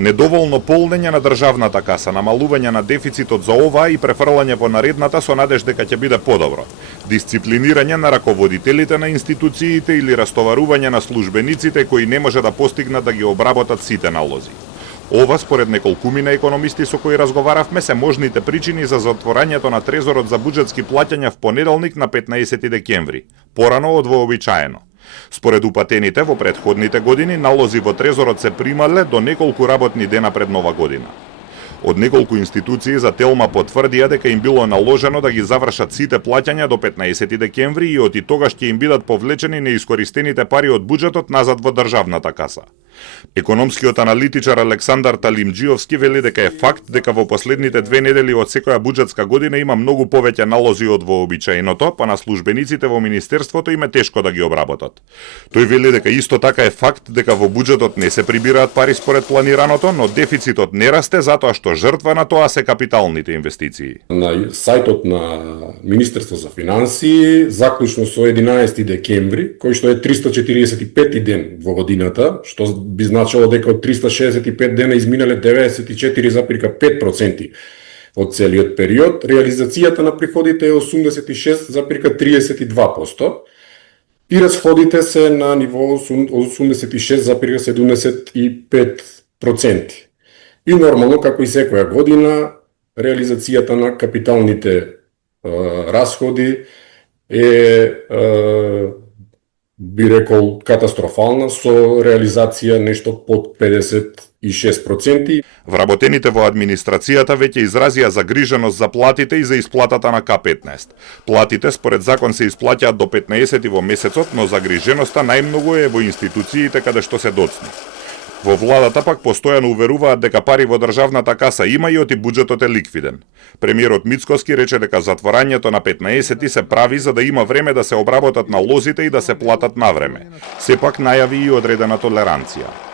Недоволно полнење на државната каса, намалување на дефицитот за ова и префрлање во наредната со надеж дека ќе биде подобро. Дисциплинирање на раководителите на институциите или растоварување на службениците кои не може да постигнат да ги обработат сите налози. Ова, според неколкумина економисти со кои разговаравме, се можните причини за затворањето на трезорот за буџетски плаќања в понеделник на 15 декември, порано од вообичаено. Според упатените во претходните години, налози во трезорот се примале до неколку работни дена пред Нова година. Од неколку институции за Телма потврдија дека им било наложено да ги завршат сите плаќања до 15 декември и од тогаш ќе им бидат повлечени неискористените пари од буџетот назад во државната каса. Економскиот аналитичар Александар Талимџиовски вели дека е факт дека во последните 2 недели од секоја буџетска година има многу повеќе налози од вообичаеното, па на службениците во министерството им е тешко да ги обработат. Тој вели дека исто така е факт дека во буџетот не се прибираат пари според планираното, но дефицитот не расте затоа што жртва на тоа се капиталните инвестиции. На сајтот на Министерство за финансии, заклучно со 11 декември, кој што е 345 ден во годината, што би значило дека од 365 дена изминале 94,5% од целиот период, реализацијата на приходите е 86,32% и расходите се на ниво 86,75%. И нормално, како и секоја година, реализацијата на капиталните расходи е би рекол катастрофална, со реализација нешто под 56%. Вработените во администрацијата веќе изразија загриженост за платите и за исплатата на К15. Платите според закон се исплаќаат до 15 во месецот, но загриженоста најмногу е во институциите каде што се доцни. Во владата пак постојано уверуваат дека пари во државната каса има и оти буџетот е ликвиден. Премиерот Мицкоски рече дека затворањето на 15 се прави за да има време да се обработат налозите и да се платат навреме. Сепак најави и одредена толеранција.